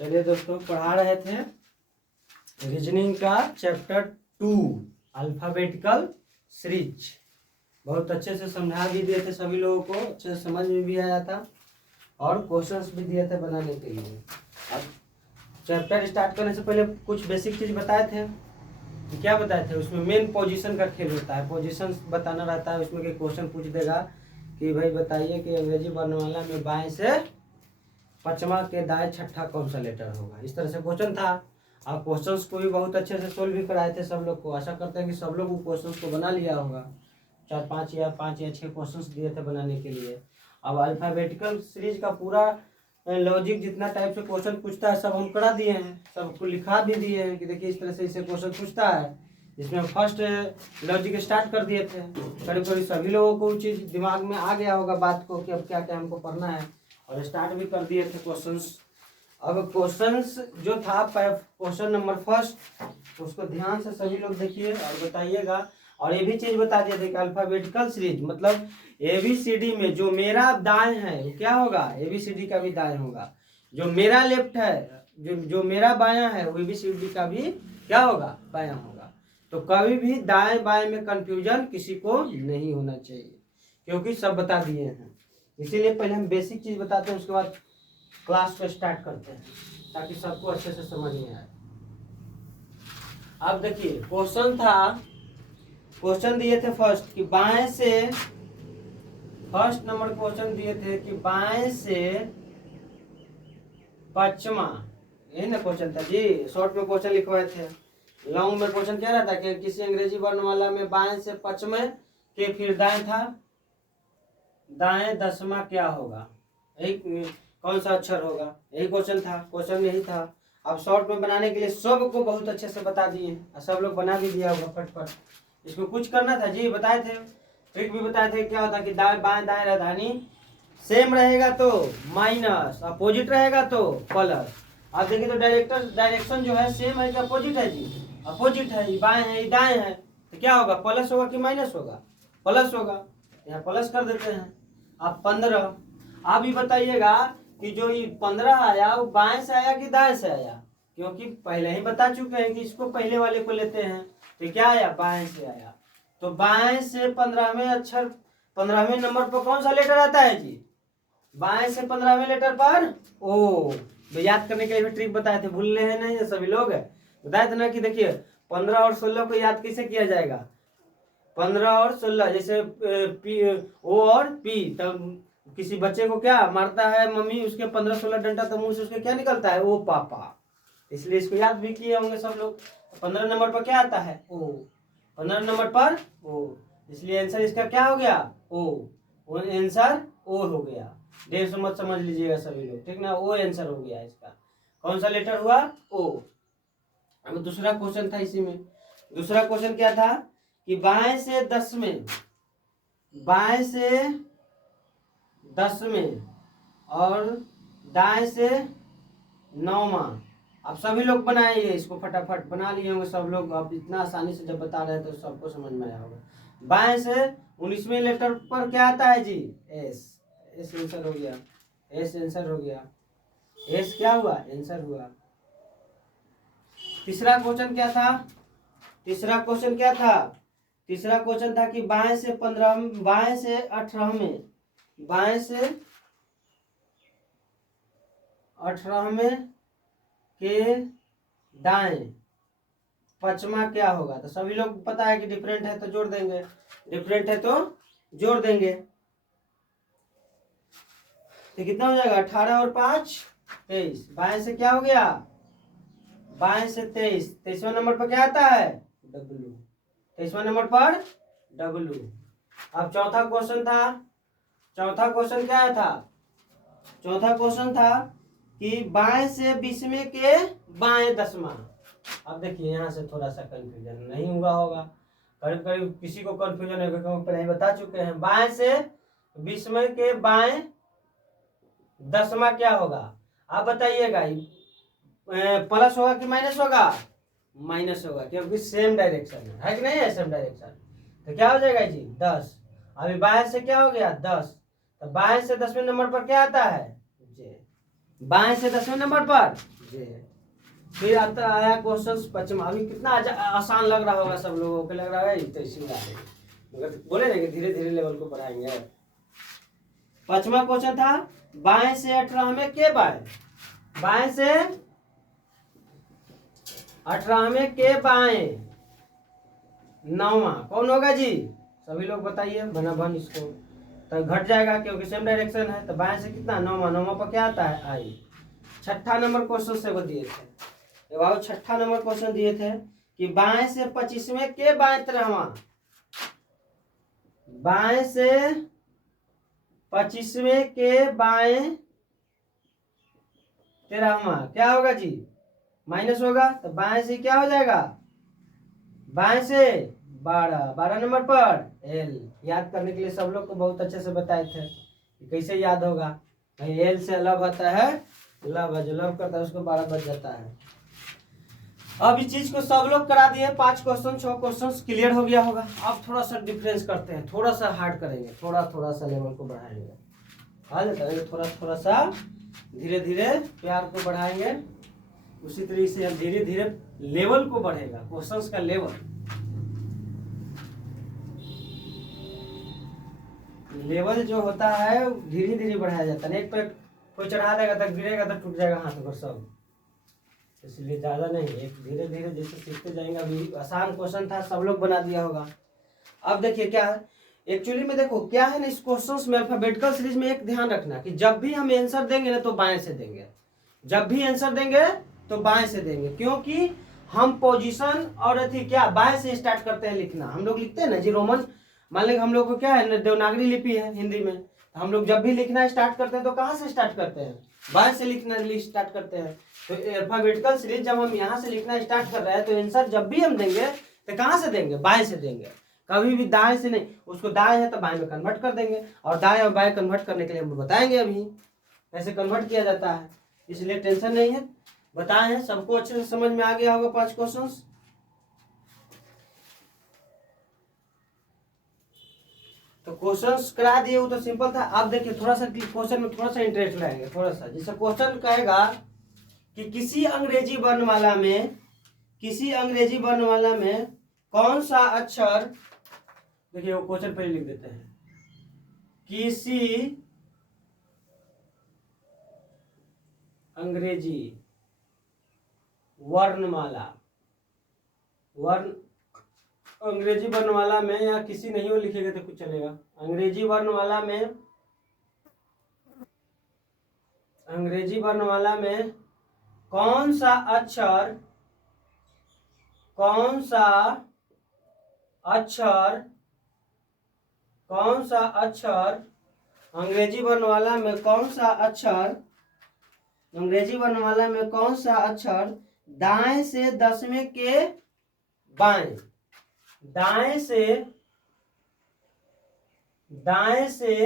चलिए दोस्तों, पढ़ा रहे थे रीजनिंग का चैप्टर 2 अल्फाबेटिकल सीरीज। बहुत अच्छे से समझा भी दिए थे, सभी लोगों को अच्छे से समझ में भी आया था और क्वेश्चंस भी दिए थे बनाने के लिए। अब चैप्टर स्टार्ट करने से पहले कुछ बेसिक चीज़ बताए थे। क्या बताए थे? उसमें मेन पोजीशन का खेल होता है, पोजीशन बताना रहता है उसमें। कि क्वेश्चन पूछ देगा कि भाई बताइए कि अंग्रेजी वर्णमाला में बाएं से पचमा के दाएं छठा कौन सा लेटर होगा। इस तरह से क्वेश्चन था। आप क्वेश्चंस को भी बहुत अच्छे से सोल्व भी कराए थे सब लोग को। आशा करते हैं कि सब लोग उन क्वेश्चंस को बना लिया होगा। 5 या 6 क्वेश्चंस दिए थे बनाने के लिए। अब अल्फाबेटिकल सीरीज का पूरा लॉजिक जितना टाइप से क्वेश्चन पूछता है सब हम करा दिए हैं, सबको लिखा भी दिए हैं कि देखिए इस तरह से इसे क्वेश्चन पूछता है। इसमें फर्स्ट लॉजिक स्टार्ट कर दिए थे। करीब करीब सभी लोगों को चीज़ दिमाग में आ गया होगा बात को कि अब क्या क्या हमको पढ़ना है, और स्टार्ट भी कर दिए थे क्वेश्चंस। अब क्वेश्चंस जो था क्वेश्चन नंबर फर्स्ट, उसको ध्यान से सभी लोग देखिए और बताइएगा। और ये भी चीज़ बता दिए थे कि अल्फाबेटिकल सीरीज मतलब ABCD में जो मेरा दाएं है वो क्या होगा, ABCD का भी दाएं होगा। जो मेरा लेफ्ट है, जो मेरा बायां है वो ABCD का भी क्या होगा, बायां होगा। तो कभी भी दाएं बाएं में कंफ्यूजन किसी को नहीं होना चाहिए, क्योंकि सब बता दिए हैं। इसीलिए पहले हम बेसिक चीज़ बताते हैं, उसके बाद क्लास को स्टार्ट करते हैं ताकि सबको अच्छे से समझ में आए। अब देखिए क्वेश्चन था, क्वेश्चन दिए थे फर्स्ट कि बाएं से, फर्स्ट नंबर क्वेश्चन दिए थे कि बाएं से पश्चिमा, यही ना क्वेश्चन था जी। शॉर्ट में क्वेश्चन लिखवाए थे, लॉन्ग में क्वेश्चन क्या रहता है कि किसी अंग्रेजी वर्णमाला में बाएं से पश्चिमा के फिर दाएं था, दाएं दसवां क्या होगा, एक कौन सा अक्षर होगा, यही क्वेश्चन था। क्वेश्चन यही था। अब शॉर्ट में बनाने के लिए सबको बहुत अच्छे से बता दिए, सब लोग बना भी दिया होगा फटफट। इसमें कुछ करना था जी, बताए थे, ट्रिक भी बताए थे। क्या होता है कि दाएं बाएं दाएं राजधानी सेम रहेगा तो माइनस, अपोजिट रहेगा तो प्लस। आप देखिए तो डायरेक्शन जो है सेम है कि अपोजिट है जी, अपोजिट है। ये बाएं है, ये दाएं है, तो क्या होगा, प्लस होगा कि माइनस होगा, प्लस होगा। यहाँ प्लस कर देते हैं। अब 15, आप ही बताइएगा कि जो ये 15 आया वो बाएं से आया कि दाएं से आया, क्योंकि पहले ही बता चुके हैं कि इसको पहले वाले को लेते हैं। तो क्या आया, बाएं से आया। तो बाएं से 15वें अक्षर, 15वें नंबर पर कौन सा लेटर आता है जी, बाएं से 15वें लेटर पर ओ। तो याद करने के लिए भी ट्रिक बताए थे, भूलने हैं नहीं सभी लोग, बताए थे ना कि देखिए 15 और 16 को याद कैसे किया जाएगा। 15 और 16 जैसे पी, ओ और पी, तब किसी बच्चे को क्या मारता है मम्मी, उसके 15-16 डंडा, तो मुंह से उसके क्या निकलता है, ओ पापा। इसलिए इसको याद भी किए होंगे सब लोग। 15 नंबर पर क्या आता है, ओ, 15 नंबर पर ओ, इसलिए आंसर इसका क्या हो गया, ओ। आंसर ओ हो गया। 150 मत समझ लीजिएगा सभी लोग, ठीक ना। ओ आंसर हो गया इसका। कौन सा लेटर हुआ, ओ। अब दूसरा क्वेश्चन था इसी में। दूसरा क्वेश्चन क्या था कि बाएं से 10वें, बाएं से 10वें और दाएं से 9वां। आप सभी लोग बनाइए इसको, फटाफट बना लिए होंगे सब लोग। अब इतना आसानी से जब बता रहे हैं तो सबको समझ में आया होगा। बाएं से 19वें लेटर पर क्या आता है जी, एस। एस आंसर हो गया, एस आंसर हो गया। एस क्या हुआ, आंसर हुआ। तीसरा क्वेश्चन क्या था, तीसरा क्वेश्चन क्या था, तीसरा क्वेश्चन था कि बाएं से 15, बाएं से 18वें, बाएं से 18वें के दाएं पचमा क्या होगा। तो सभी लोग पता है कि डिफरेंट है तो जोड़ देंगे, डिफरेंट है तो जोड़ देंगे। तो कितना हो जाएगा, 18 और 5 23। बाएं से क्या हो गया, बाएं से 23। 23वां नंबर पर क्या आता है, डब्लू। 23वां नंबर पर डब्लू। अब चौथा क्वेश्चन था, चौथा क्वेश्चन क्या था, चौथा क्वेश्चन था कि बाएं से 20वें के बाएं दसवां। अब देखिए यहाँ से थोड़ा सा कंफ्यूजन नहीं हुआ होगा, करीब करीब किसी को कंफ्यूजन है, पहले बता चुके हैं। बाएं से 20वें के बाएं दसवां क्या होगा, आप बताइएगा। प्लस होगा कि माइनस होगा, माइनस होगा, क्योंकि सेम डायरेक्शन है कि नहीं है, सेम डायरेक्शन। तो क्या हो जाएगा जी, 10। अभी बाएं से क्या हो गया, 10। तो बाएं से 10वें नंबर पर क्या आता है, जे। बाएं से 10वें नंबर पर जे। फिर आता आया क्वेश्चन 5वां। अभी कितना आसान लग रहा होगा सब लोगों को, लग रहा है तो इसी बात है, मगर बोले ना कि धीरे धीरे लेवल को बढ़ाएंगे। 5वां क्वेश्चन था बाएं से 18वें के बाएं, बाएं से 18वें के बाएं 9वां कौन होगा जी? सभी लोग बताइए बना बन इसको, तो घट जाएगा क्योंकि सेम डायरेक्शन है। तो बाएं से कितना 9वां, 9वां पर क्या आता है आई। 6ठा नंबर क्वेश्चन से वो दिए थे, बाबू 6ठा नंबर क्वेश्चन दिए थे कि बाएं से 25वें के बाएं 13वां, बाएं से 25वें के बाएं 13वां क्या होगा जी? माइनस होगा। तो बाएं से क्या हो जाएगा? बाएं से 12, 12 नंबर पर एल। याद करने के लिए सब लोग को बहुत अच्छे से बताए थे कि कैसे याद होगा। भाई एल से लव आता है, लव है, जो लव करता है उसको 12 बच जाता है। अब इस चीज को सब लोग करा दिए, 5 क्वेश्चन 6 क्वेश्चन क्लियर हो गया होगा। अब थोड़ा सा डिफरेंस करते हैं, थोड़ा सा हार्ड करेंगे, थोड़ा थोड़ा सा लेवल को बढ़ाएंगे, हाल करेंगे थोड़ा थोड़ा सा, धीरे धीरे प्यार को बढ़ाएंगे। उसी तरीके से हम धीरे धीरे लेवल को बढ़ेगा, क्वेश्चंस का लेवल जो होता है धीरे धीरे बढ़ाया जाता है। एक पे कोई चढ़ा देगा तो गिरेगा तो टूट जाएगा हाथ पर सब, इसलिए ज्यादा नहीं, एक धीरे धीरे जैसे सीखते जाएंगे। अभी आसान क्वेश्चन था, सब लोग बना दिया होगा। अब देखिए क्या है एक्चुअली में, देखो क्या है ना, इस क्वेश्चंस में अल्फाबेटिकल सीरीज में एक ध्यान रखना कि जब भी हम आंसर देंगे ना तो बाएं से देंगे, जब भी आंसर देंगे तो बाएं से देंगे, क्योंकि हम पोजीशन और थी क्या बाएं से स्टार्ट करते हैं लिखना। हम लोग लिखते हैं ना जी रोमन, मान लेंगे हम लोग को क्या है देवनागरी लिपि है हिंदी में, तो हम लोग जब भी लिखना स्टार्ट करते हैं तो कहाँ से स्टार्ट करते हैं? बाएं से लिखना स्टार्ट करते हैं। तो अल्फाबेटिकल सीरीज जब हम यहाँ से लिखना स्टार्ट कर रहे हैं तो आंसर जब भी हम देंगे तो कहाँ से देंगे? बाएं से देंगे, कभी भी दाएं से नहीं। उसको दाएं है तो बाएं में कन्वर्ट कर देंगे, और दाएं और बाएं कन्वर्ट करने के लिए हम बताएंगे अभी कैसे कन्वर्ट किया जाता है, इसलिए टेंशन नहीं है, बताए हैं सबको अच्छे से समझ में आ गया होगा 5 क्वेश्चंस। तो क्वेश्चंस करा दिए, वो तो सिंपल था। अब देखिए थोड़ा सा क्वेश्चन में थोड़ा सा इंटरेस्ट लाएंगे, थोड़ा सा। जैसे क्वेश्चन कहेगा कि किसी अंग्रेजी वर्णमाला में, किसी अंग्रेजी वर्णमाला में कौन सा अक्षर, देखिए वो क्वेश्चन पहले लिख देते हैं, किसी अंग्रेजी वर्णमाला, अंग्रेजी वर्णमाला में, या किसी नहीं हो लिखेगा तो कुछ चलेगा, अंग्रेजी वर्णमाला में, अंग्रेजी वर्णमाला में कौन सा अक्षर, कौन सा अक्षर, कौन सा अक्षर, अंग्रेजी वर्णमाला में कौन सा अक्षर, अंग्रेजी वर्णमाला में कौन सा अक्षर दाएं से 10वें के बाएं, दाएं से, दाएं से,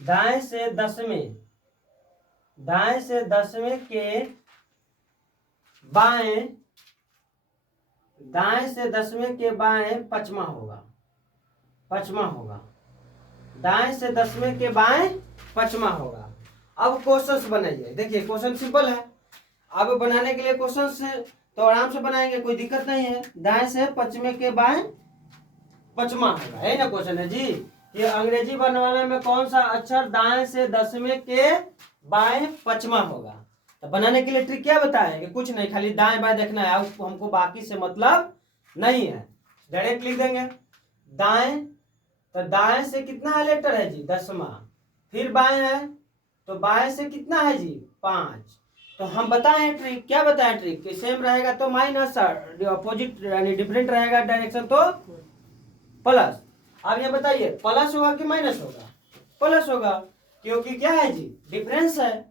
दाएं से 10वें, दाएं से 10वें के बाएं, दाएं से 10वें के बाएं 5वां होगा, 5वां होगा, दाएं से 10वें के बाएं 5वां होगा। अब क्वेश्चंस बनाइए, देखिए क्वेश्चन सिंपल है। अब बनाने के लिए क्वेश्चन से तो आराम से बनाएंगे, कोई दिक्कत नहीं है। दाएं से 5वें के बाएं 5वां होगा, है ना क्वेश्चन है जी। ये अंग्रेजी वर्णमाला में कौन सा अक्षर दाएं से 10वें के बाएं 5वां होगा। तो बनाने के लिए ट्रिक क्या बताया कि कुछ नहीं, खाली दाएं बाएं देखना है, हमको बाकी से मतलब नहीं है, डायरेक्ट लिख देंगे दाएं। तो दाएं से कितना लेटर है जी 10वां, फिर बाएं है तो बाएं से कितना है जी 5। तो हम बताएं ट्रिक, क्या बताएं ट्रिक कि सेम रहेगा तो माइनस, अपोजिट यानी डिफरेंट रहेगा डायरेक्शन तो प्लस। अब ये बताइए प्लस होगा कि माइनस होगा? प्लस होगा, क्योंकि क्या है जी डिफरेंस है,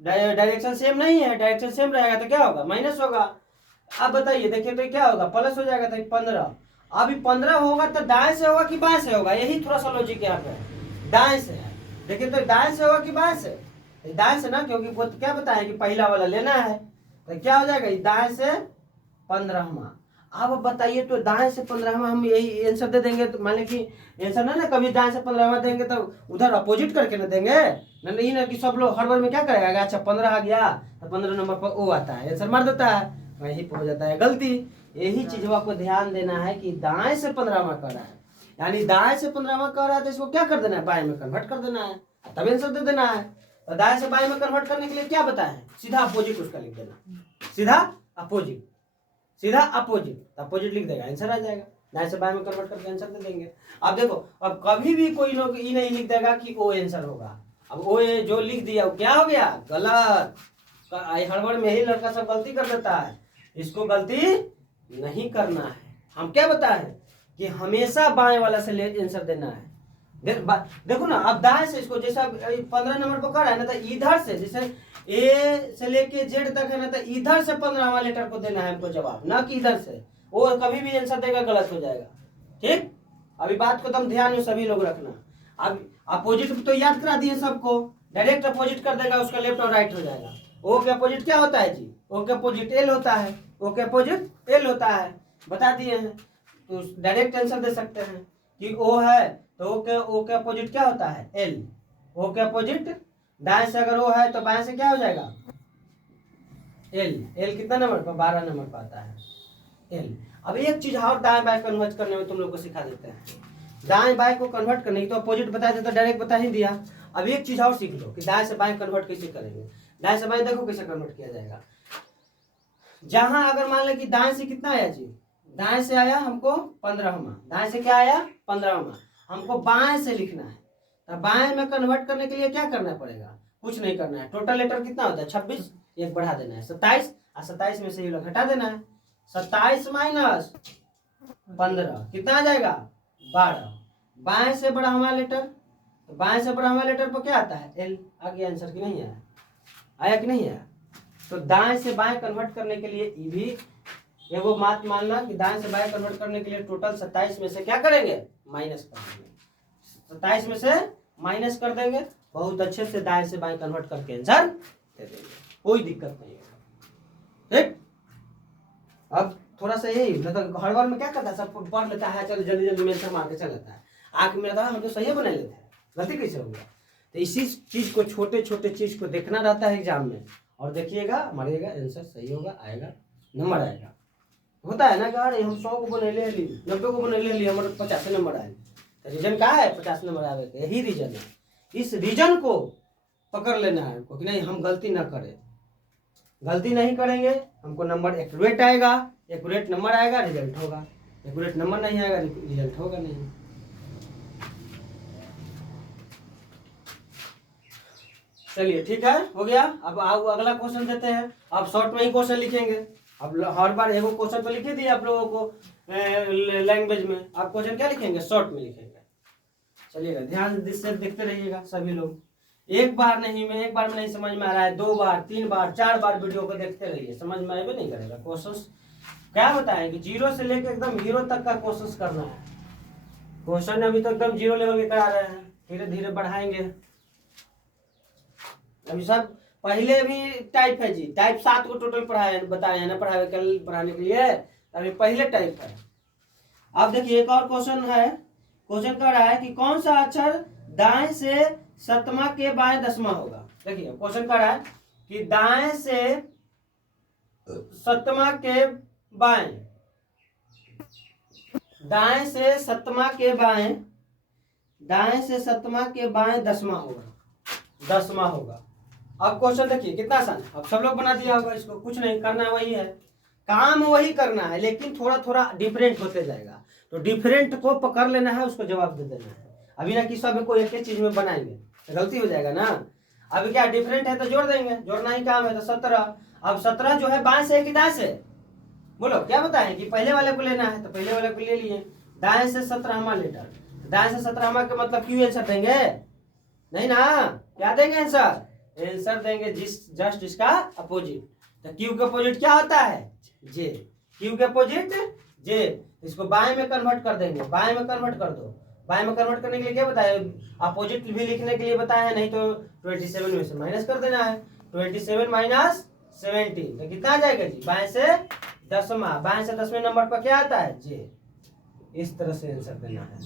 डायरेक्शन सेम नहीं है, डायरेक्शन सेम रहेगा तो क्या होगा? माइनस होगा। अब बताइए देखिए तो क्या होगा? प्लस हो जाएगा तो 15। अभी 15 होगा तो दाएं से होगा कि बाएं से होगा? यही थोड़ा सा लॉजिक यहाँ पे, दाएं से है। देखिए तो दाएं से होगा कि बाएं से? दाएं से ना, क्योंकि वो तो क्या बताया कि पहला वाला लेना है, तो क्या हो जाएगा दाएं से 15वां। अब बताइए तो दाएं से 15वां हम यही आंसर दे देंगे, तो मान लें कि आंसर ना कभी दाएं से 15वां देंगे तो उधर अपोजिट करके ना देंगे, नहीं ना कि सब लोग हर बार में क्या करेगा, अच्छा 15 आ गया तो 15 नंबर पर ओ आता है, आंसर मार देता है, वहीं पर हो जाता है गलती। यही चीजों को ध्यान देना है कि दाएं से 15वां कर रहा है, यानी दाएं से 15वां कर रहा है तो इसको क्या कर देना है, बाएं में कन्वर्ट कर देना है, तब आंसर दे देना है। तो दाएं से बाएं में कन्वर्ट करने के लिए क्या बताया है, सीधा अपोजिट उसका लिख देना, सीधा अपोजिट, सीधा अपोजिट, अपोजिट लिख देगा, आंसर आ जाएगा। दाएं से बाएं में कन्वर्ट करके आंसर दे देंगे। अब देखो, अब कभी भी कोई लोग ये नहीं लिख देगा कि ओ आंसर होगा। अब ओ जो लिख दिया वो क्या हो गया, गलत। हड़बड़ में ही लड़का सब गलती कर देता है, इसको गलती नहीं करना है। हम क्या बताएं कि हमेशा बाएं वाला से आंसर देना है। देखो ना, अब दाएं से इसको जैसा 15 नंबर पर कर है ना, तो इधर से जैसे ए से लेके जेड तक है ना, तो इधर से 15वां लेटर को देना है हमको जवाब, ना कि इधर से। वो कभी भी आंसर देगा गलत हो जाएगा। ठीक, अभी बात को तुम ध्यान में सभी लोग रखना। अब अपोजिट तो याद करा दिए सबको, डायरेक्ट अपोजिट कर देगा, उसका लेफ्ट और राइट हो जाएगा। ओ के अपोजिट क्या होता है जी, ओ के अपोजिट एल होता है, ओ के अपोजिट एल होता है, बता दिए हैं। तो डायरेक्ट आंसर दे सकते हैं कि ओ है तो ओ के अपोजिट क्या होता है, एल। ओ के अपोजिट दाएं से अगर ओ है तो बाएं से क्या हो जाएगा, एल। एल कितना नंबर पर, 12 नंबर पर आता है एल। अब एक चीज और दाएं बाएं कन्वर्ट करने में तुम लोग को सिखा देते हैं। दाएं बाएं को कन्वर्ट करने की तो अपोजिट बताया था, डायरेक्ट बता ही दिया। अब एक चीज और सीख लो कि दाएं से बाएं कन्वर्ट कैसे करेंगे। दाएं से बाएं देखो कैसे कन्वर्ट किया जाएगा। जहां अगर मान लें कि दाएं से कितना आया जी, दाएं से आया हमको 15वां, दाएं से क्या आया 15वां, हमको बाएं से लिखना है। तो बाएं में कन्वर्ट करने के लिए क्या करना पड़ेगा, कुछ नहीं करना है। टोटल लेटर कितना होता है 26, एक बढ़ा देना है 27, और 27 में से ये लोग हटा देना है। 27 माइनस 15 कितना आ जाएगा 12। बाएं से बढ़ावा लेटर, तो बाएं से बढ़ावा लेटर पर क्या आता है, एल। आ गया आंसर कि नहीं आया, आया कि नहीं आया। तो दाएं से बाएं कन्वर्ट करने के लिए ये भी ये वो बात मानना कि दाएं से बाएं कन्वर्ट करने के लिए टोटल 27 में से क्या करेंगे, माइनस कर देंगे। 27 में से माइनस कर देंगे, बहुत अच्छे से दाएं से बाएं कन्वर्ट करके आंसर दे देंगे, कोई दिक्कत नहीं है। ठीक, अब थोड़ा सा यही मतलब हर बार में क्या करता है, सब पढ़ लेता है, चलो जल्दी जल्दी में आंसर मार के चल लेता है, आंख में रहता है हम तो सही बना लेते हैं, गलती कैसे हो गया। तो इसी चीज को, छोटे छोटे चीज को देखना रहता है एग्जाम में, और देखिएगा मारिएगा, आंसर सही होगा, आएगा, नंबर आएगा। होता है ना कि अरे हम 100 को बने ले ली, 90 को बने ले ली, हमारे 50 नंबर आए। तो रीजन क्या है, 50 नंबर आवे, यही रीजन है। इस रीजन को पकड़ लेना है हमको कि नहीं हम गलती ना करें, गलती नहीं करेंगे हमको नंबर एक्यूरेट आएगा, एक्यूरेट नंबर आएगा रिजल्ट होगा, एक्यूरेट नंबर नहीं आएगा रिजल्ट होगा नहीं। चलिए ठीक है, हो गया। अब आओ अगला क्वेश्चन देते हैं। अब शॉर्ट में ही क्वेश्चन लिखेंगे। अब हर बार एगो क्वेश्चन तो लिखे दिए आप लोगों को लैंग्वेज में, आप क्वेश्चन क्या लिखेंगे, शॉर्ट में लिखेंगे। चलिएगा ध्यान से देखते रहिएगा सभी लोग। एक बार में नहीं समझ में आ रहा है, 2 बार 3 बार 4 बार वीडियो को देखते रहिए, समझ में आए भी नहीं करेगा। क्वेश्चन क्या बताएं कि 0 से लेकर एकदम हीरो तक का क्वेश्चन करना है। क्वेश्चन अभी तो एकदम 0 लेवल के करा रहे हैं, धीरे धीरे बढ़ाएंगे। अभी सब पहले भी टाइप है जी, टाइप 7 को टोटल पढ़ाए बताए हैं ना, पढ़ाए कल पढ़ाने के लिए, अभी पहले टाइप है। अब देखिए एक और क्वेश्चन है, क्वेश्चन कह रहा है कि कौन सा अक्षर दाएं से 7वां के बाएं 10वां होगा। देखिए क्वेश्चन कह रहा है कि दाएं से 7वां के बाएं, दाएं से 7वां के बाएं, दाएं से 7वां के बाएं 10वां होगा, 10वां होगा। अब क्वेश्चन देखिए कितना आसान है, अब सब लोग बना दिया होगा, इसको कुछ नहीं करना है, वही है, काम वही करना है, लेकिन थोड़ा थोड़ा डिफरेंट होते जाएगा। तो डिफरेंट को पकड़ लेना है, उसको जवाब दे देना है। अभी ना कि सब को एक ही चीज में बनाएंगे तो गलती हो जाएगा ना। अभी क्या डिफरेंट है तो जोड़ देंगे, जोड़ना ही काम है। तो 17, अब 17 जो है बाएं से कि दाएं से, बोलो क्या बताएं कि पहले वाले को लेना है, तो पहले वाले को ले लिए। दाएं से 17वां लेटर, दाएं से 17वां का मतलब क्यों आंसर देंगे, नहीं ना, क्या देंगे आंसर, आंसर देंगे जस्ट इसका अपोजिट। तो क्यू का अपोजिट क्या होता है, जे। क्यू के अपोजिट जे, इसको बाएं में कन्वर्ट कर देंगे, बाएं में कन्वर्ट कर दो। बाएं में कन्वर्ट करने के लिए क्या बताया, अपोजिट भी लिखने के लिए बताया है, नहीं तो 27 में से माइनस कर देना है। 27 माइनस 70 तो कितना आ जाएगा जी, बाएं से 10वां, बाएं से 10वें नंबर पर क्या आता है, जे। इस तरह से आंसर देना है,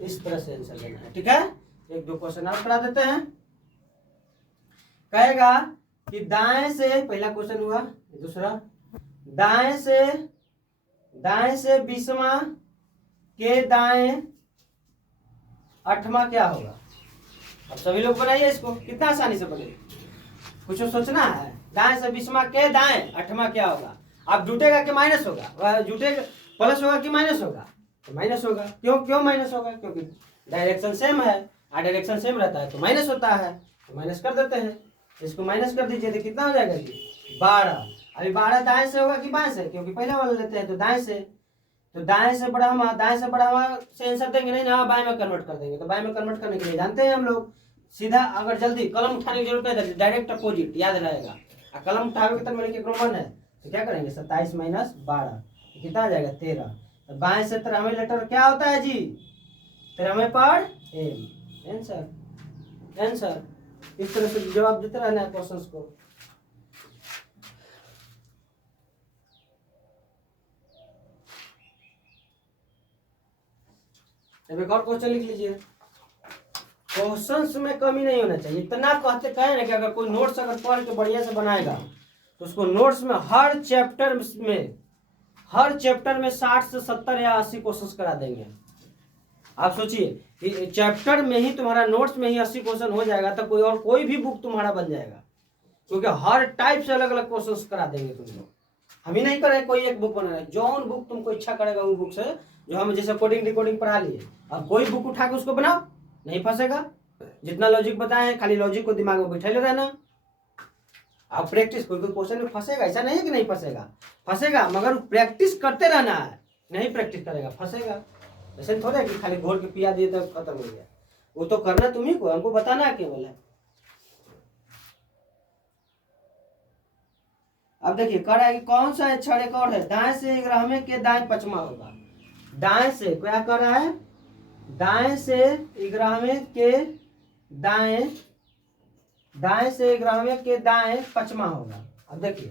इस तरह से आंसर देना है। ठीक है, एक दो क्वेश्चन और करा देते हैं। कहेगा कि दाएं से, पहला क्वेश्चन हुआ, दूसरा दाएं से 20वां के दाएं 8वां क्या होगा। अब सभी लोग बनाइए इसको, कितना आसानी से बनेगा, कुछ सोचना है। दाएं से 20वां के दाएं 8वां क्या होगा। अब जुटेगा कि माइनस होगा, जुटेगा प्लस होगा कि माइनस होगा, तो माइनस होगा। क्यों माइनस होगा, क्योंकि डायरेक्शन सेम है, और डायरेक्शन सेम रहता है तो माइनस होता है, तो माइनस कर देते हैं। इसको माइनस कर दीजिए तो कितना हो जाएगा जी 12। अभी 12 दाएं से होगा कि बाएं से, क्योंकि पहले वाला लेते हैं तो दाएं से, तो दाएं से बढ़ा हुआ से आंसर देंगे नहीं ना, बाएं में कन्वर्ट कर देंगे। तो बाएं में कन्वर्ट करने के लिए जानते हैं हम लोग सीधा, अगर जल्दी कलम उठाने की जरूरत नहीं, डायरेक्ट अपोजिट याद रहेगा। और कलम उठावे के तब मैंने मन है तो क्या करेंगे 27 माइनस 12 कितना आ जाएगा 13। तो बाएं से 13वें लेटर क्या होता है जी 13वें पर एम। आंसर इस तरह से जवाब देते रहना है क्वेश्चंस को। अब एक और क्वेश्चन लिख लीजिए। क्वेश्चंस में कमी नहीं होना चाहिए, इतना कहते कहे ना कि अगर कोई नोट्स अगर पढ़ के बढ़िया से बनाएगा तो उसको नोट्स में हर चैप्टर में 60 से 70 या 80 क्वेश्चंस करा देंगे। आप सोचिए कि चैप्टर में ही तुम्हारा नोट्स में ही 80 क्वेश्चन हो जाएगा तो कोई भी बुक तुम्हारा बन जाएगा, क्योंकि हर टाइप से अलग अलग क्वेश्चंस करा देंगे तुम लोग। हम ही नहीं करें कोई एक बुक बना रहे, जौन बुक तुमको इच्छा करेगा उन बुक से, जो हम जैसे कोडिंग डिकोडिंग पढ़ा लिए, अब कोई बुक उठा के उसको बनाओ, नहीं फंसेगा। जितना लॉजिक बताए खाली लॉजिक को दिमाग में बैठे रहना। आप प्रैक्टिस कोई क्वेश्चन में फंसेगा, ऐसा नहीं है कि नहीं फंसेगा, मगर प्रैक्टिस करते रहना है। नहीं प्रैक्टिस करेगा फंसेगा। ऐसे थोड़ा कि खाली घोर के पिया दिए तो खत्म हो गया, वो तो करना तुम्ही को, हमको बताना है केवल है। अब देखिए कर रहा है कि कौन सा अक्षर एक और है, दाएं से 11वें के दाएं 5वां होगा। दाएं से क्या कर रहा है, दाएं से 11वें के दाएं 5वां होगा। अब देखिए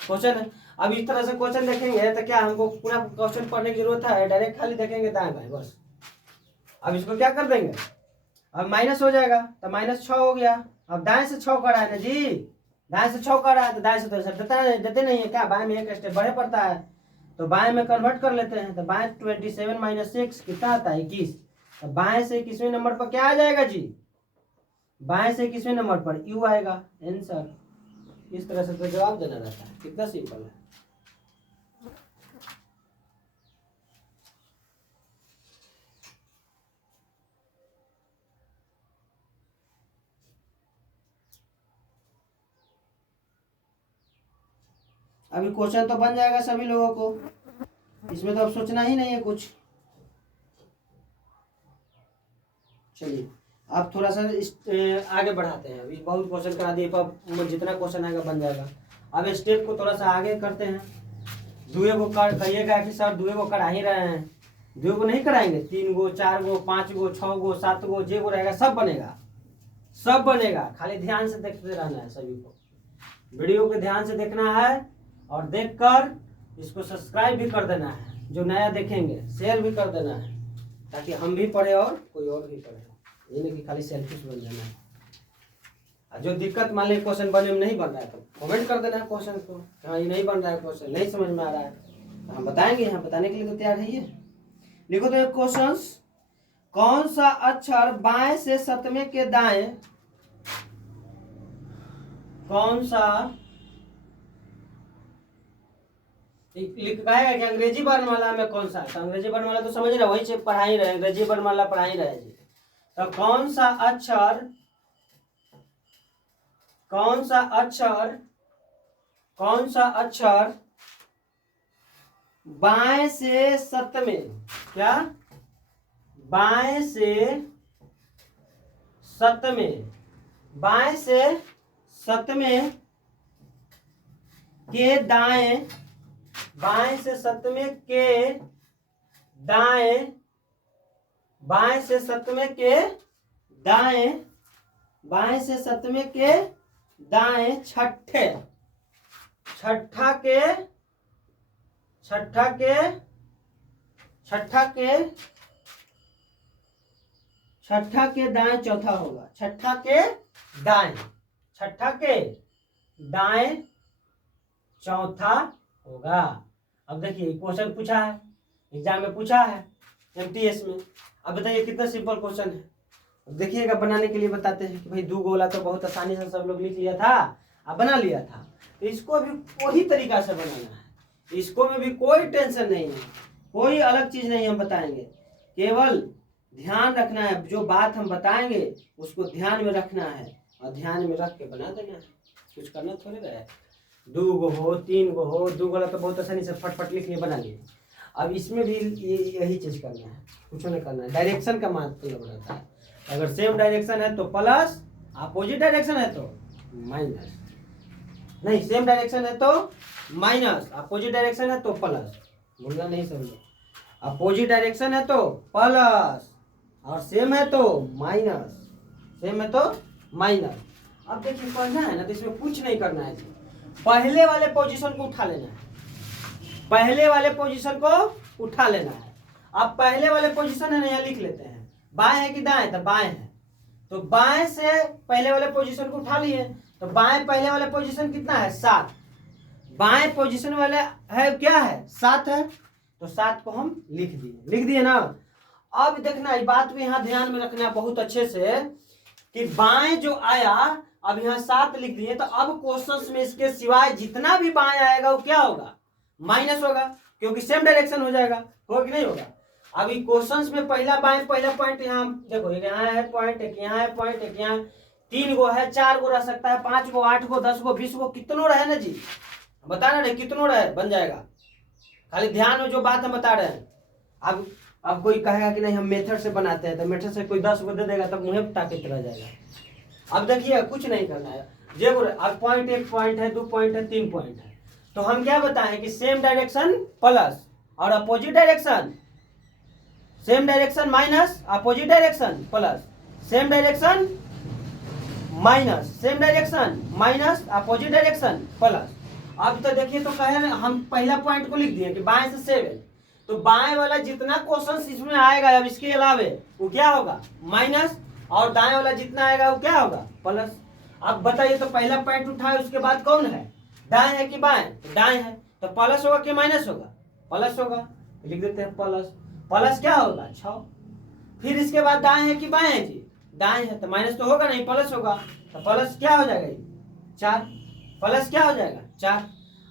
क्वेश्चन है, अब इस तरह से क्वेश्चन देखेंगे तो क्या हमको पूरा क्वेश्चन पढ़ने की जरूरत है, डायरेक्ट खाली देखेंगे दाएं बाएं बस। अब इसको क्या कर देंगे, अब माइनस हो जाएगा तो -6 हो गया। अब दाएं से 6 कर रहा है ना जी, दाएं से 6 कर रहा है तो दाएं से तो देते नहीं है क्या, बाएं में एक स्टेप बढ़े पड़ता है, तो बाएं में कन्वर्ट कर लेते हैं। तो बाएं 27 माइनस 6 कितना आता है 21। तो बाएं से 21वें नंबर पर क्या आ जाएगा जी, बाएं से 21वें नंबर पर यू आएगा। आंसर इस तरह से तो जवाब देना रहता है, कितना सिंपल है। अभी क्वेश्चन तो बन जाएगा सभी लोगों को, इसमें तो अब सोचना ही नहीं है कुछ। चलिए अब थोड़ा सा आगे बढ़ाते हैं, अभी बहुत क्वेश्चन करा दिए, पर जितना क्वेश्चन आएगा बन जाएगा। अब स्टेप को थोड़ा सा आगे करते हैं। दुए को करिएगा कि सर दुए को करा ही रहे हैं, दुए को नहीं कराएंगे, 3 गो 4 गो 5 गो 6 गो 7 गो जे गो रहेगा सब बनेगा, खाली ध्यान से देखते रहना है। सभी को वीडियो को ध्यान से देखना है और देखकर इसको सब्सक्राइब भी कर देना है, जो नया देखेंगे शेयर भी कर देना है, ताकि हम भी पढ़े और कोई और भी पढ़े, ये नहीं कि खाली सेल्फिश बन जाना है। और जो दिक्कत मान लीजिए क्वेश्चन बने में नहीं बन रहा है तो कमेंट कर देना है क्वेश्चन को, हाँ ये नहीं बन रहा है क्वेश्चन, नहीं समझ में आ रहा है, तो हम बताएंगे, यहाँ बताने के लिए तो तैयार है। ये लिखो तो एक क्वेश्चन, कौन सा अक्षर बाएं से 7वें के दाएं, कौन सा लिखाएगा कि अंग्रेजी वर्णमाला में कौन सा, तो अंग्रेजी वर्णमाला तो समझ रहे, वही पढ़ा ही रहे, अंग्रेजी वर्णमाला पढ़ा ही रहे जी। तो कौन सा अक्षर बाएं से 7वें, क्या बाएं से 7वें के दाएं, बाएं से 7वें के दाएं, बाएं से 7वें के दाएं, बाएं से 7वें के दाएं छठा के दाएं चौथा होगा, छठा के दाएं छठा के दाएं चौथा होगा। अब देखिए क्वेश्चन पूछा है, एग्जाम में पूछा है एमटीएस में। अब बताइए कितना सिंपल क्वेश्चन है। अब देखिएगा बनाने के लिए बताते हैं कि भाई दो गोला तो बहुत आसानी से सब लोग लिख लिया था, अब बना लिया था, तो इसको भी वही तरीका से बनाना है। इसको में भी कोई टेंशन नहीं है, कोई अलग चीज नहीं हम बताएंगे, केवल ध्यान रखना है, जो बात हम बताएंगे उसको ध्यान में रखना है और ध्यान में रख के बना देना है, कुछ करना थोड़ी ना है। 2 गो हो 3 गो हो, 2 गोला तो बहुत आसानी से फटफट लिख लिए बना लिए। अब इसमें भी यही चीज करना है, कुछ नहीं करना है। डायरेक्शन का मतलब रहता है, अगर सेम डायरेक्शन है तो प्लस, अपोजिट डायरेक्शन है तो माइनस, नहीं सेम डायरेक्शन है तो माइनस, अपोजिट डायरेक्शन है तो प्लस, भूलना नहीं समझो। अपोजिट डायरेक्शन है तो प्लस और सेम है तो माइनस, सेम है तो माइनस। अब देखिए पढ़ना है ना तो इसमें कुछ नहीं करना है, पहले वाले पोजीशन को उठा लेना है, पहले वाले पोजीशन को उठा लेना है। अब पहले वाले पोजीशन है ना, यहाँ लिख लेते हैं, बाएं है कि दाएं, तो बाएं है, तो बाएं से पहले वाले पोजीशन को उठा लिए, तो बाएं पहले वाले पोजीशन कितना है 7, बाएं पोजीशन वाले है क्या है 7 है, तो 7 को हम लिख दिए ना। अब देखना ये बात भी यहाँ ध्यान में रखना बहुत अच्छे से कि बाएं जो आया, अब यहाँ 7 लिख दिए, तो अब क्वेश्चन में इसके सिवाय जितना भी बाएं आएगा वो क्या होगा, माइनस होगा, क्योंकि सेम डायरेक्शन हो जाएगा, होगा कि नहीं होगा। अभी क्वेश्चंस में पहला पॉइंट यहाँ देखो, यहाँ है पॉइंट, एक यहाँ है पॉइंट, एक यहाँ 3 गो है, 4 गो रह सकता है, 5 गो 8 गो 10 गो 20 गो, कितनों रहे ना जी, बताना नहीं कितनों रहे बन जाएगा, खाली ध्यान में जो बात हम बता रहे हैं। अब कोई कहेगा कि नहीं हम मेथड से बनाते हैं, तो मेथड से कोई 10 गो दे देगा तब मुँह टाके रह जाएगा। अब देखिए कुछ नहीं करना है, जब अब पॉइंट 1 पॉइंट है 2 पॉइंट है 3 पॉइंट है, तो हम क्या बताएं कि सेम डायरेक्शन प्लस और opposite direction, same direction minus opposite direction plus, same direction minus, same direction minus opposite direction plus. अब तो देखिए तो कहे हम पहला पॉइंट को लिख दिए कि बाएं से 7, तो बाएं वाला जितना क्वेश्चन इसमें आएगा अब इसके अलावे वो क्या होगा माइनस, और दाएं वाला जितना आएगा वो क्या होगा प्लस। अब बताइए तो पहला पॉइंट उठाए उसके बाद कौन है, दाएं है कि बाएं, तो दाएं है, तो प्लस होगा कि माइनस होगा, प्लस होगा, लिख देते हैं प्लस, प्लस क्या होगा 6। फिर इसके बाद दाएं है कि बाएं है जी, दाएं है, तो माइनस तो होगा नहीं प्लस होगा, तो प्लस क्या हो जाएगा 4, प्लस क्या हो जाएगा 4।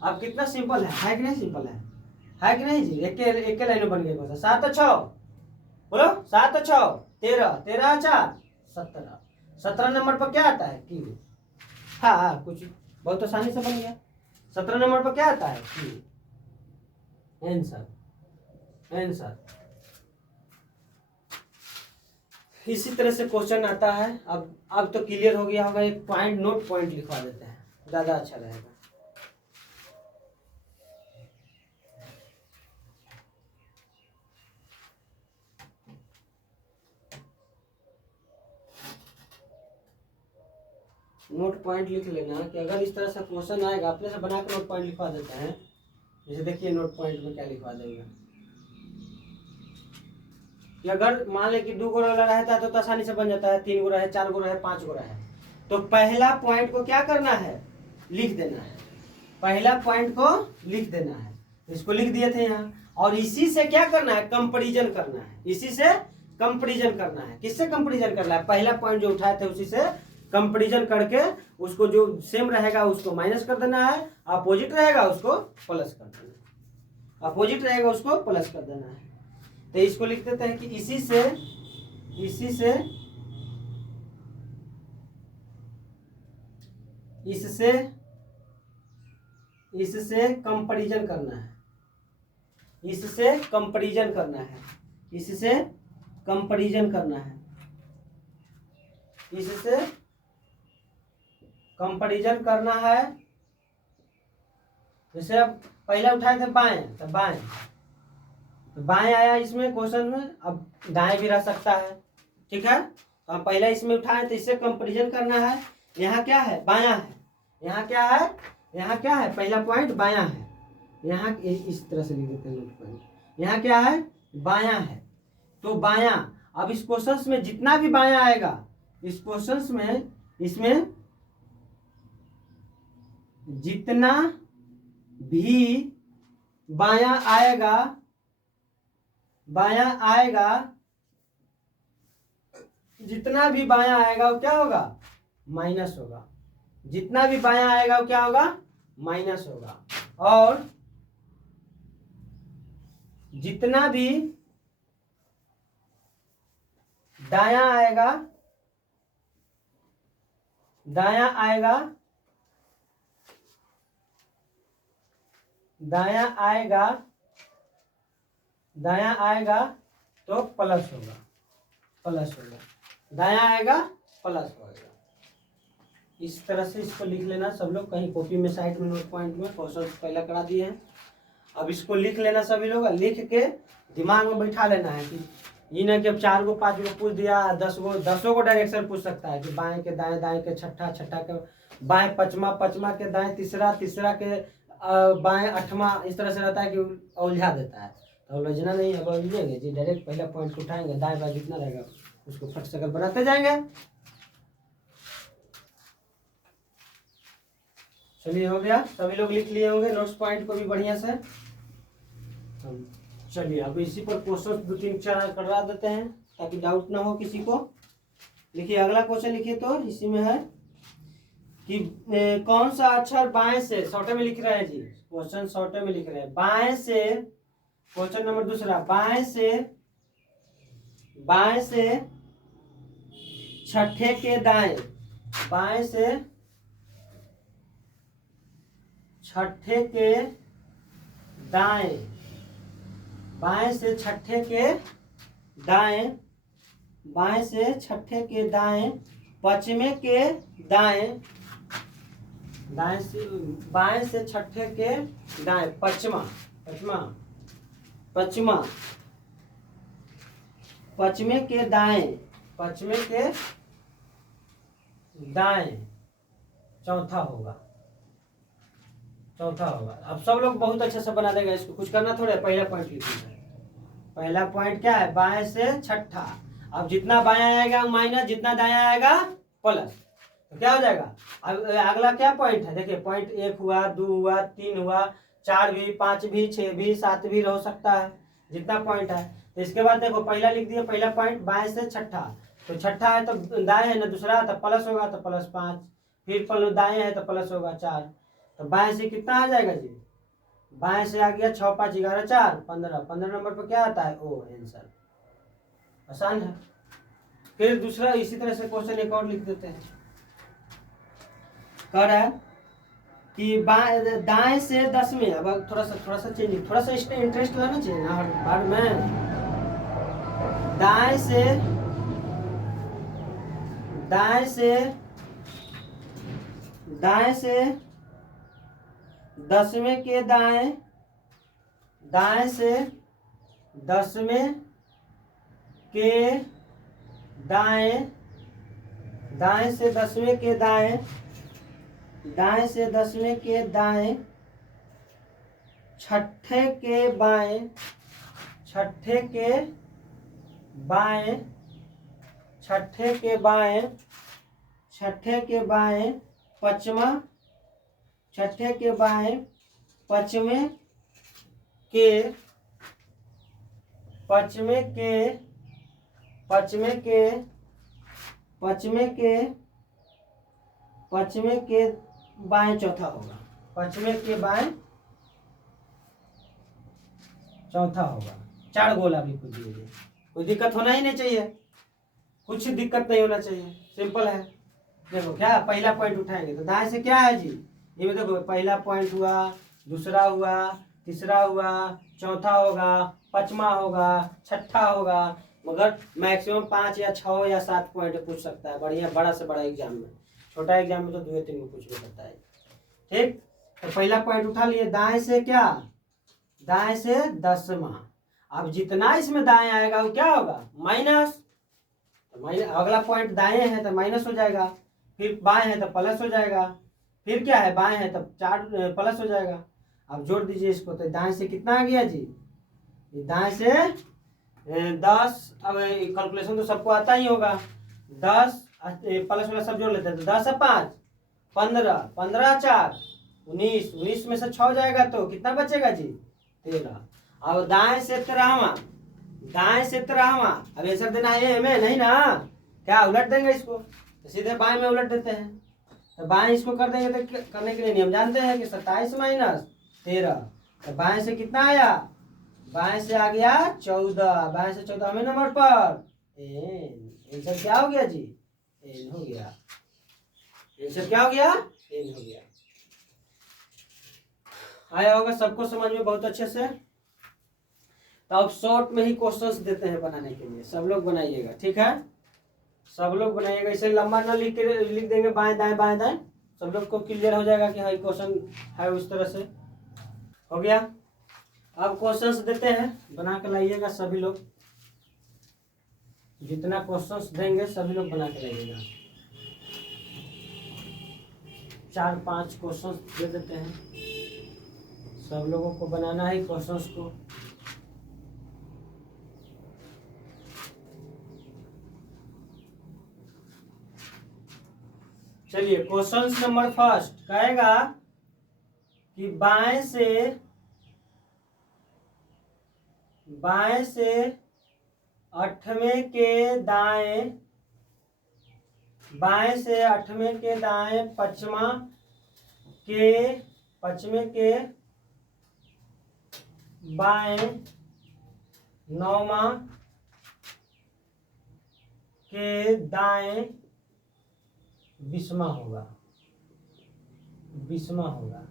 अब कितना सिंपल है कि नहीं, सिंपल है कि नहीं जी, एक लाइन में बन गया 7 और 6, बोलो 7 और 6 13, 13 और 4 17, 17 नंबर पर क्या आता है की। हाँ कुछ बहुत आसानी से बन गया, 17 नंबर पर क्या आता है की, आंसर। इसी तरह से क्वेश्चन आता है। अब तो क्लियर हो गया होगा, एक पॉइंट नोट पॉइंट लिखवा देते हैं, ज्यादा अच्छा रहेगा। नोट पॉइंट लिख लेना कि अगर इस तरह से क्वेश्चन आएगा अपने से बना के नोट पॉइंट लिखवा देते हैं। जैसे देखिए नोट पॉइंट में क्या लिखवा देंगे कि अगर मान ले कि 2 गो वाला रहता है तो आसानी से बन जाता है, 3 गो रहे 4 गो रहे 5 गो रहे, तो पहला पॉइंट को क्या करना है लिख देना है, पहला पॉइंट को लिख देना है, इसको लिख दिए थे यहाँ। और इसी से क्या करना है कंपैरिजन करना है, इसी से कंपैरिजन करना है। किससे कंपैरिजन करना है, पहला पॉइंट जो उठाए थे उसी से कंपैरिजन करके उसको जो सेम रहेगा उसको माइनस कर देना है, अपोजिट रहेगा उसको प्लस कर देना है, अपोजिट रहेगा उसको प्लस कर देना है। तो इसको लिख देते हैं कि इसी से कंपैरिजन करना है, इससे कंपैरिजन करना है, इससे कंपैरिजन करना है, इससे कंपैरिजन करना है। जैसे अब पहले उठाए थे बाएं, तो बाएं आया इसमें क्वेश्चन में, अब दाएं भी रह सकता है, ठीक है। तो हम पहले इसमें उठाए तो इससे कंपैरिजन करना है। यहाँ क्या है बायां है, यहाँ क्या है, यहाँ क्या है पहला पॉइंट बायां है, यहाँ इस तरह से लिख देते हैं नोट पॉइंट, यहाँ क्या है बायां है, तो बायां। अब इस क्वेश्चन में जितना भी बायां आएगा इस क्वेश्चन में, इसमें जितना भी बायां आएगा जितना भी बायां आएगा वो क्या होगा, माइनस होगा। जितना भी बायां आएगा वो क्या होगा, माइनस होगा। और जितना भी दायां आएगा दायां आएगा तो प्लस होगा, दायां आएगा प्लस होगा। इस तरह से इसको लिख लेना सब लोग, कहीं कॉपी में साइड में नोट पॉइंट में क्वेश्चन पहले करा दिए हैं। अब इसको लिख लेना सभी लोग, लिख के दिमाग में बैठा लेना है कि ये ना कि अब 4 गो 5 गो पूछ दिया, 10 गो डायरेक्शन पूछ सकता है कि बाएं के दाएं, दाएं के छठा, छठा के बाएं पचमा, पचमा के दाएं तीसरा, तीसरा के बाएं आठवां, इस तरह से रहता है कि उलझा देता है। तो उलझना नहीं है, अब उलझेंगे जी, डायरेक्ट पहला पॉइंट उठाएंगे, दाएं बाएं जितना रहेगा उसको फट से बनाते जाएंगे। चलिए हो गया, सभी लोग लिख लिए होंगे नोट्स पॉइंट को भी बढ़िया से। चलिए अब इसी पर क्वेश्चन 2-3-4 करवा देते हैं ताकि डाउट ना हो किसी को। लिखिए अगला क्वेश्चन, लिखिए तो इसी में है कि कौन सा अक्षर बाएं से, शॉर्टे में लिख रहे हैं जी, क्वेश्चन शॉर्टे में लिख रहे हैं, बाएं से, क्वेश्चन नंबर दूसरा, बाएं से छठे के दाएं, बाएं से छठे के दाएं, बाएं से छठे के दाएं, बाएं से छठे के दाएं, पश्चिमे के दाएं, बाएं से छठे के दाएं, पश्चिमा, पश्चिमे के दाएं, चौथा होगा। अब सब लोग बहुत अच्छे से बना देगा इसको, कुछ करना थोड़ा, पहला पॉइंट लिखना है। पहला पॉइंट क्या है, बाएं से छठा। अब जितना बायां आएगा माइनस, जितना दायां आएगा प्लस, तो क्या हो जाएगा। अब अगला क्या पॉइंट है, देखिए पॉइंट 1 हुआ, 2 हुआ, 3 हुआ, 4 भी, 5 भी, 6 भी, 7 भी हो सकता है, जितना पॉइंट है। तो इसके बाद देखो पहला लिख दिया, पहला पॉइंट बाएं से छठा, तो छठा है तो दाएं है ना दूसरा, तो प्लस होगा तो +5, फिर दाएं है तो प्लस होगा 4, तो बाएं से कितना आ जाएगा जी, बाएं से आ गया 6 5 11 4 15, 15 नंबर पर क्या आता है, ओ आंसर। आसान है। फिर दूसरा इसी तरह से क्वेश्चन एक और लिख देते हैं, कह रहा है कि दाएं से 10 में, अब थोड़ा सा चेंज, थोड़ा सा इंटरेस्ट लाना चाहिए ना हर में। दाएं से 10वें के दाएं, दाएं से 10वें के दाएं, दाएं से 10वें के दाएं, दाएं से 10वें के दाएं, छठे के बाएं, छठे के बाएं, छठे के बाएं, छठे के बाएं, पचमा, छठे के बाएं, पचमे के, पचमे के, पचमे के, पचमे के, पचमे के बाएं चौथा होगा, पचमे के बाएं चौथा होगा। 4 गोल आप लिख दीजिए, कोई दिक्कत होना ही नहीं चाहिए, कुछ दिक्कत नहीं होना चाहिए, सिंपल है। देखो क्या पहला पॉइंट उठाएंगे तो दाएं से क्या है जी, ये देखो पहला पॉइंट हुआ, दूसरा हुआ, तीसरा हुआ, चौथा होगा, पचमा होगा, छठा होगा, मगर मैक्सिमम 5 या 6 या 7 पॉइंट पूछ सकता है, बढ़िया बड़ा से बड़ा एग्जाम में। छोटा एग्जाम में तो 2-3 में पूछ भी सकता है। ठीक, तो पहला पॉइंट उठा लिए, दाएं से क्या, दाएं से 10वां। अब जितना इसमें दाएं आएगा वो क्या होगा, माइनस, तो अगला पॉइंट दाएं है तो माइनस हो जाएगा, फिर बाएं है तो प्लस हो जाएगा, फिर क्या है बाएं है तब 4 प्लस हो जाएगा। अब जोड़ दीजिए इसको, तो दाएं से कितना आ गया जी, दाएं से 10, अब कैलकुलेशन तो सबको आता ही होगा, 10 प्लस वाला सब जोड़ लेते हैं, तो 10 और 5 15, 15 4 19, 19 में से 6 जाएगा तो कितना बचेगा जी? 13। अब दाएं से 13वां, दाएं से 13वां, अब आंसर देना है हमें, नहीं ना? क्या उलट देंगे इसको? तो सीधे बाएं में उलट देते हैं। तो बाएं इसको कर देंगे तो करने के लिए नियम जानते हैं कि 27 माइनस 13। तो बाएं से कितना आया? बाएं से आ गया 14। बाएं से 14वें नंबर पर n। आंसर क्या हो गया जी? n हो गया। आंसर क्या हो गया? n हो गया। आया होगा सबको समझ में बहुत अच्छे से। तो अब शॉर्ट में ही क्वेश्चंस देते हैं बनाने के लिए, सब लोग बनाइएगा, ठीक है? सब लोग बनाइएगा, इसे लंबा ना लिख देंगे बाएं दाएं बाएं दाएं, सब लोग को क्लियर हो जाएगा कि हाँ क्वेश्चन है उस तरह से। हो गया। अब क्वेश्चंस देते हैं, बना के लाइएगा सभी लोग, जितना क्वेश्चंस देंगे सभी लोग बना के लाइएगा। 4-5 क्वेश्चंस दे देते हैं, सब लोगों को बनाना है क्वेश्चंस को। चलिए क्वेश्चन नंबर फर्स्ट कहेगा कि बाएं से 8वें के दाएं, बाएं से 8वें के दाएं, पश्चिम के बाएं, 9वां के दाएं 20वां होगा, 20वां होगा।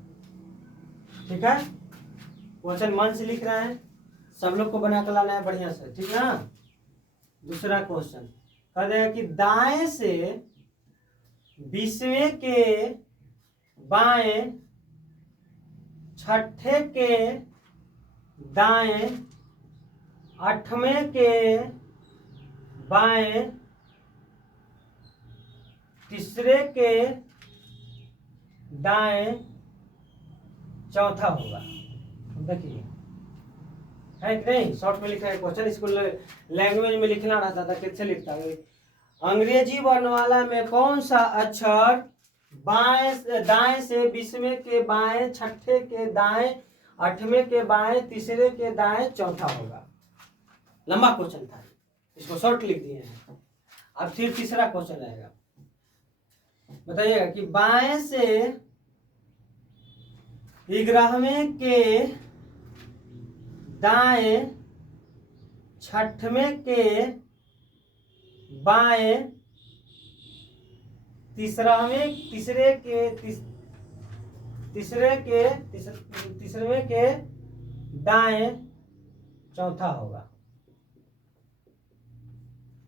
ठीक है, क्वेश्चन मन से लिख रहे हैं, सब लोग को बना कर लाना है बढ़िया से, ठीक है ना? दूसरा क्वेश्चन कह देगा कि दाएं से 20वें के बाएं, छठे के दाएं, 8वें के बाएं, तीसरे के दाएं, चौथा होगा। देखिए है कि नहीं? शॉर्ट में लिखा है क्वेश्चन, इसको लैंग्वेज में लिखना रहता था, कैसे लिखता है? अंग्रेजी वर्णमाला में कौन सा अक्षर दाएं से 20वें के बाएं, छठे के दाएं, 8वें के बाएं, तीसरे के दाएं, चौथा होगा? लंबा क्वेश्चन था, इसको शॉर्ट लिख दिए हैं। अब फिर तीसरा क्वेश्चन आएगा, बताइएगा कि बाएं से 11वें के दाएं, छठवें के बाएं, तीसरे के दाएं, चौथा होगा,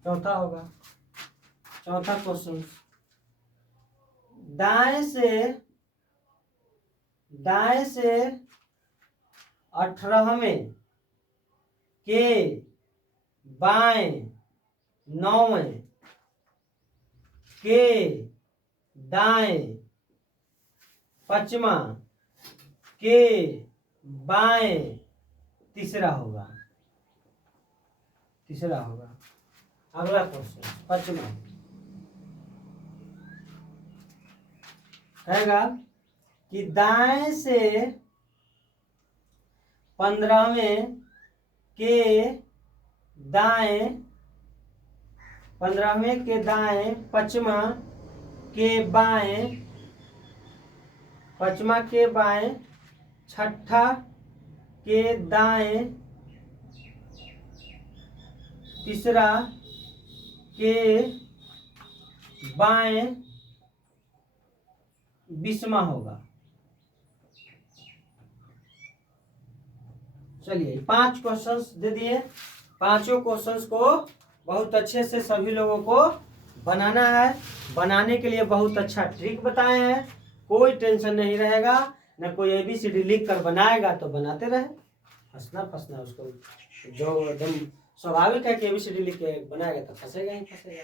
चौथा होगा। चौथा क्वेश्चन, दाएं से 18वें के बाएं, 9वें के दाएं, 5वां के बाएं, तीसरा होगा, तीसरा होगा। अगला क्वेश्चन 5वां कहेगा कि दाएं से 15वें के दाएं, 15वें के दाएं, 5वां के बाएं, 5वां के बाएं, छठा के दाएं, तीसरा के बाएं, 20वां होगा। चलिए 5 क्वेश्चंस दे दिए, पांचों क्वेश्चंस को बहुत अच्छे से सभी लोगों को बनाना है। बनाने के लिए बहुत अच्छा ट्रिक बताए हैं, कोई टेंशन नहीं रहेगा, न कोई ABCD लिख कर बनाएगा तो बनाते रहे, हंसना फंसना उसको जो एकदम स्वाभाविक है कि ABCD लिख के बनाएगा तो फंसेगा ही फंसेगा।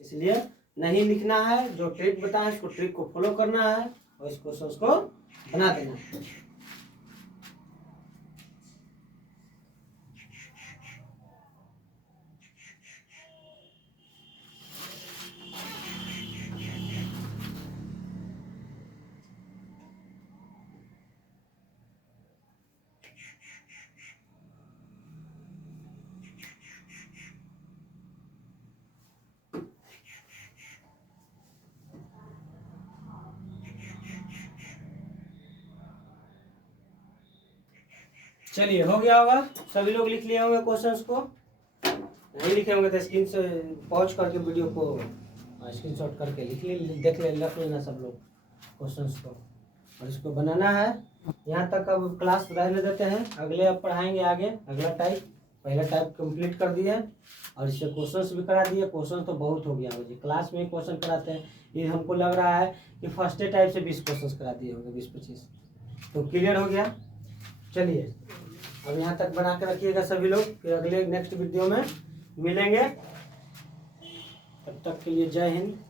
इसलिए नहीं लिखना है, जो ट्रिक बताए उसको ट्रिक को फॉलो करना है और इस क्वेश्चन को बना देना है। चलिए, हो गया होगा, सभी लोग लिख लिए होंगे क्वेश्चंस को। नहीं लिखे होंगे तो स्क्रीन से पॉज करके वीडियो को स्क्रीनशॉट करके लिख लेना सब लोग क्वेश्चंस को, और इसको बनाना है। यहाँ तक अब क्लास रहने देते हैं, अगले अब पढ़ाएंगे आगे अगला टाइप। पहला टाइप कंप्लीट कर दिए और इससे क्वेश्चंस भी करा दिए। क्वेश्चन तो बहुत हो गया मुझे, क्लास में ही क्वेश्चन कराते हैं। ये हमको लग रहा है कि फर्स्ट टाइप से 20 क्वेश्चन करा दिए होंगे, 20-25। तो क्लियर हो गया। चलिए, अब यहाँ तक बना के रखिएगा सभी लोग, फिर अगले नेक्स्ट वीडियो में मिलेंगे। तब तक के लिए जय हिंद।